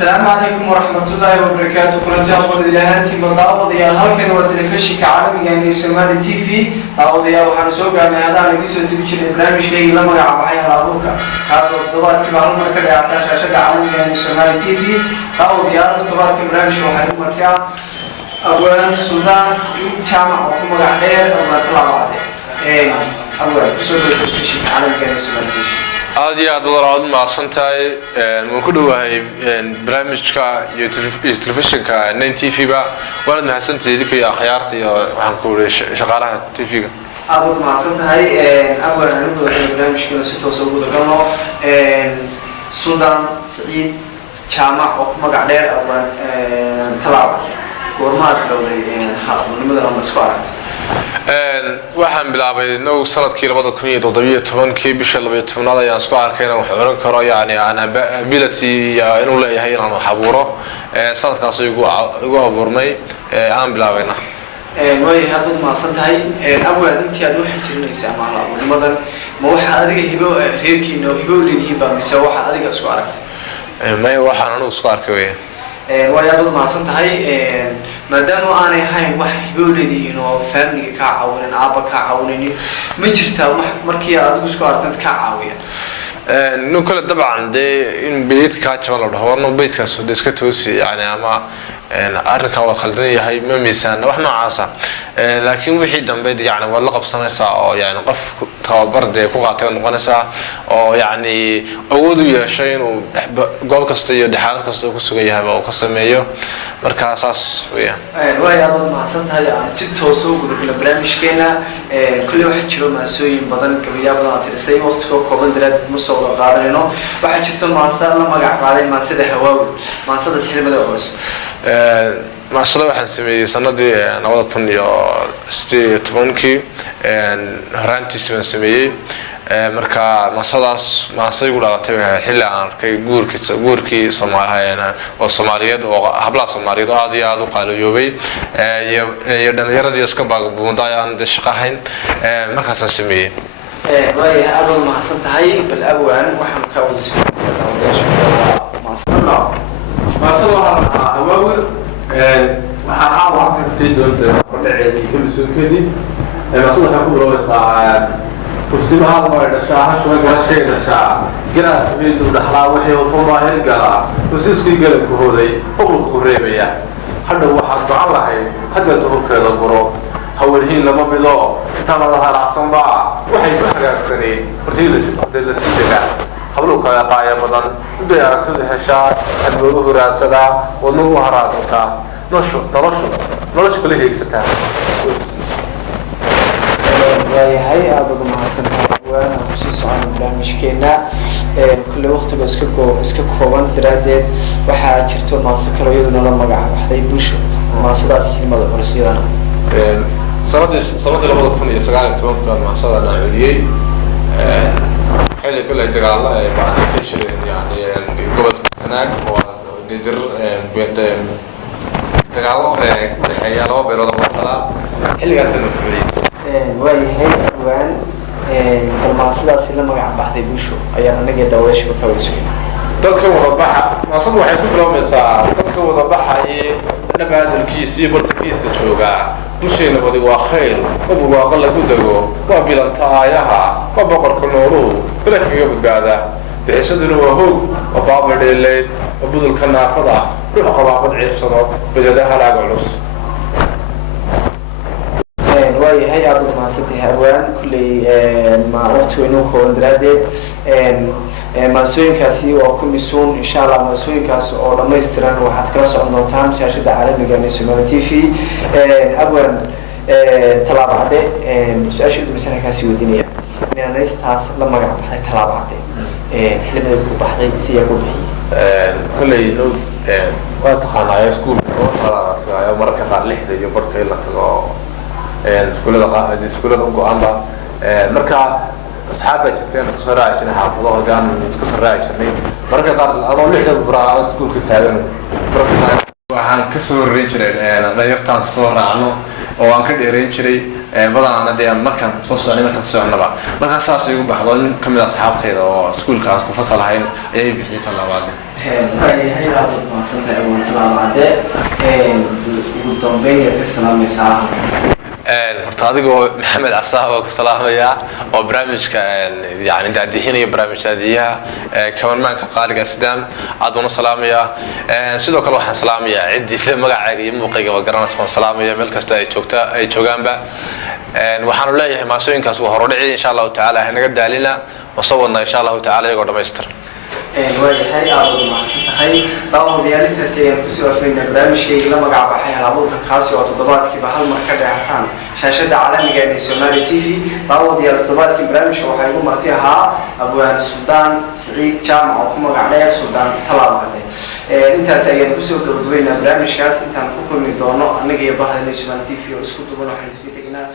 السلام عليكم ورحمة الله وبركاته. كنت أقول لهانتي مضاوض يا هالكن وتلفزيون كعالم يعني سومالي تي في أو ضياء وحنسوق أن هذا اللي يسوي تبيش البرنامج شيء لما يعرف حياة رابوكا خاصة تطبيقات كبار المركز يعطيش عشان عالم يعني سومالي تي في أو ضياء تطبيقات كبرنامج وحنوم مرتاع أولا السودان جامع وكم غير أو ما طلع بعده أولا بسوي تلفزيون كعالم يعني سومالي تي في aad iyo aad wadaad mahadsantahay waan ku dhawahay barnaamijka iyo telefishinka 9TV ba waan mahadsantahay idinka iyo akhyaarta iyo waxaan ku leeyahay shaqaalaha TV-ga aad mahadsantahay awal aan u dhawahay barnaamijka si toos ah ugu dhaqano Sudan Said Jaamac oo magac dheer awal talaab goorma bilowday xaqnimada ama isku aragtay waxaan bilaabay inuu sanadkii 2017 bisha 12 ayaan isku arkay inaan wax oran karo yani ana ability inuu leeyahay inaan wax abuuro sanadkaas igu abuurmay aan bilaabayna way hadda ma santahay awal intii aad wax tirinaysaa ma laha nimadan ma waxa adiga hibo reerkiina hibo leeyihiin baa mise waxa adiga isku aragtay ma waxaan anigu isku arkay way aad ma santahay maadaama aanay hayn wax hibo leeyihiin oo family ka caawinaan aaba ka caawinaan ma jirtaa markii aad isku aragtay ka caawiya إنه كل طبعا ده إن بيت كاتشمال وده هو إنه بيت كاسو ده سكتوسي يعني أما أرنك أول خلدني هاي مميزان وإحنا عاصا لكن وحيد دم بيد يعني والله قبصنا ساعة يعني قف توابر ده كوعتين نقنسا أو يعني أودو يا شيء وقاب كستيو ده حالات كستيو كسوجي هذا أو كسمية مركز أساس ويا ويا هذا ما صنتها يعني ست توصل كل برامج كنا كل واحد شلون مسوي بدن كبيرة بدن ترسي وقت كوبن درد مصور قادرينه واحد شفته ما صار لما قاعد عليه ما صدق هواوي ما صدق سحر بدأ بس ما شاء الله حنسمي سندي نوض بني استي تبونكي هرانتي سمي marka masadaas maasay ugu dhalatay xilli aan arkay guurkii Soomaaliyeed oo Soomaaliyeed oo habla Soomaaliyeed aad iyo aad u qaaliyoobay iyo dhalinyaradii iska baaqbuundayaan shaqahayn markaas aan sameeyay way aad u mahadsantahay bal awaan waxaan ka wada maasada waxa awaawir waxaan caawa ka sii doontaa qodceedii kalsoonkeedii maasada waxa ku bilowaysaa وسيبها المرة شاها شوي قرشين شاها قرأت بيد ودحلا وحي وفما هالقلا وسيسكي قلب كهودي قبل قريبية حتى واحد بعلها حتى تروك البرو هولهين لما بيضو تانا لها العصن باع وحي بحرق سنين ورتيلس دقاء حبلوك يا قاية بدن بدي أركسد هالشاة حدوه راسدا ونوه هرادوتا نرش كله هيك ستان هاي أبغى محسن وأنا خصيص عن برنامج كنا كل وقت بسكوبان درادة واحد شرطوا ما سكروا يدنا لما قاعد واحد يبوشوا ما صدق في الموضوع ورسيدنا صرد لما ضفني يسقعني تمام كان ما صار أنا عليه حلي كله يتقال الله بعد كل يعني قبل سناك ودير بيت تقالوا حيالله بيرد الله حلي قاسنا way hay awaan balmaasadaas la magac baxday bulsho ayaa anaga dawladda ka waysuuqay dalka wada baxa maasad waxay ku bilowmaysaa dalka wada baxay nabadalkiisa bartakiisa jooga bulshada wadi waa khayr ugu waa lagu dago waa bilanta aayaha waa boqorka noolu bilaakiga badbaada bixishaduna waa hoog waa baabadheelay budulka naafada ruux qabaabad ciirsado badadaha laga culus way hay aad u mahadsantahay awaan kulli ma waqti weynoo kooban daraadeed maasooyinkaasi oo ku misuun insha Allah maasooyinkaas oo dhameystiran waxaad kala socon doontaan shaashada caalamiga ee Soomaali TV awaan talaabade su'aasha dumisana kaasi wadinaya meelaystaas la magac baxay talaabade xilmada ku baxday si ay ku bixiyay kulli nood waa taqaanaa iskuul oo talaabada marka qaar lixda iyo barka la tago iskuulada ugu amba marka asxaabta jirteen isku soo raacay xaafado organ isku soo raacay marka qaar adoo lixda braa iskuulka taagan waxaan ka soo horeyn jiray dhalinyartaan soo raacno oo aan ka dheereyn jiray badan aan markaan soo socnay markaan soconaba marka saas igu baxdo in kamid ah asxaabtayda oo iskuulkaas ku fasalahayn ayay bixiyay talabaad هاي عبد ما سنت أبو طلاب عداء قدام بين السلام يسعى horta adigoo maxamed casaab oo ku salaamaya oo barnaamijka yani daadihinaya barnaamijka daadiyaha kamarmaanka qaaliga sidaan aad u salaamaya sidoo kale waxaan salaamaya ciidii magacaaga iyo muuqayga waa garanaysa waan salaamaya meel kasta ay joogaanba waxaan leeyahay maasooyinkaas waa horodhici insha Allah taala hanaga daalina wasawirna insha Allah taala iyagoo dhameystir وهي أول ما سنتهاي بعض ديالتها سيركسي وفينا برامج كي لما قاعد بحيها لابد كخاصي وتضبط كي بحال مركز عتان شاشة عالمي جاي سومالي تي في بعض ديال تضبط كي برامج وحيقوم مرتيها أبو السودان سعيد جامع وكم عليه السودان طلاب هذا أنت سيركسي وكبرنا برامج كاس أنت نقول من دونه أنا جاي بحال سومالي تي في وسكوت ولا حد في تجناس